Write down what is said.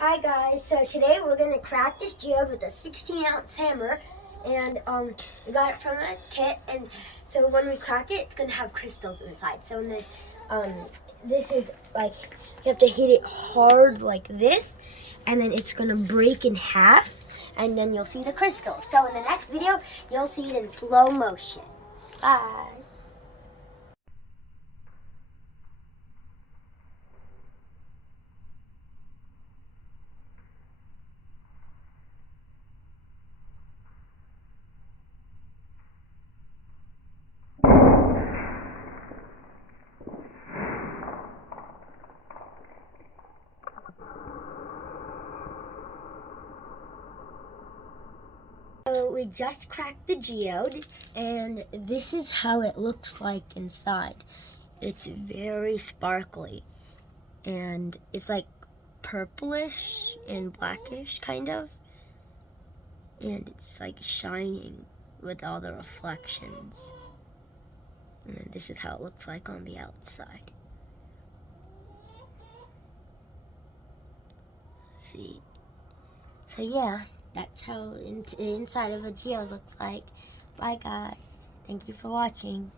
Hi guys, so today we're going to crack this geode with a 16-ounce hammer, and we got it from a kit, and so when we crack it, it's going to have crystals inside. So in the, this is like, you have to hit it hard like this, and then it's going to break in half, and then you'll see the crystals. So in the next video, you'll see it in slow motion. Bye. So we just cracked the geode, and this is how it looks like inside. It's very sparkly, and it's like purplish and blackish kind of, and it's like shining with all the reflections. And then this is how it looks like on the outside. See? So yeah, that's how the inside of a geode looks like. Bye guys. Thank you for watching.